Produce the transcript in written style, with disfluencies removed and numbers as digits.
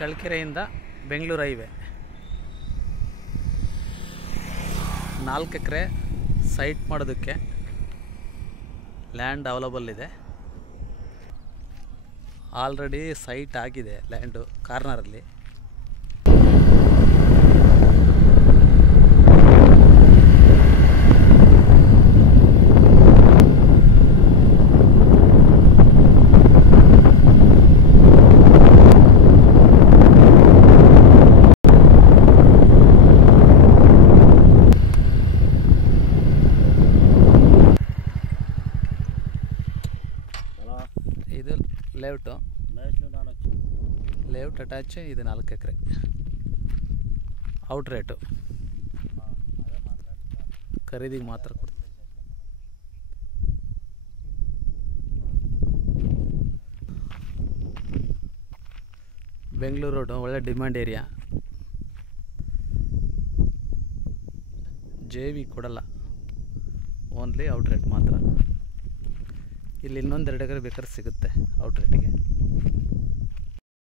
ಚಳ್ಳಕೆರೆಯಿಂದ Bengaluru highway 4 ಎಕರೆ site ಮಾಡೋದಕ್ಕೆ land available ಇದೆ. Already site ಆಗಿದೆ ಲ್ಯಾಂಡು ಕಾರ್ನರಲ್ಲಿ. ಇದು ಲೇಔಟ್ ಅಟ್ಯಾಚ್. ಇದು 4 ಎಕರೆ ಔಟ್ ರೇಟು, ಖರೀದಿಗೆ ಮಾತ್ರ ಕೊಡ್ತೀವಿ. ಬೆಂಗಳೂರು ರೋಡು ಒಳ್ಳೆ ಡಿಮ್ಯಾಂಡ್ ಏರಿಯಾ. JV ಕೊಡಲ್ಲ, ಓನ್ಲಿ ಔಟ್ ರೇಟ್ ಮಾತ್ರ. ಇಲ್ಲಿ ಇನ್ನೊಂದು 2 ಎಕರೆ ಬೇಕಾದ್ರೆ ಸಿಗುತ್ತೆ ಔಟ್ ರೇಟಿಗೆ.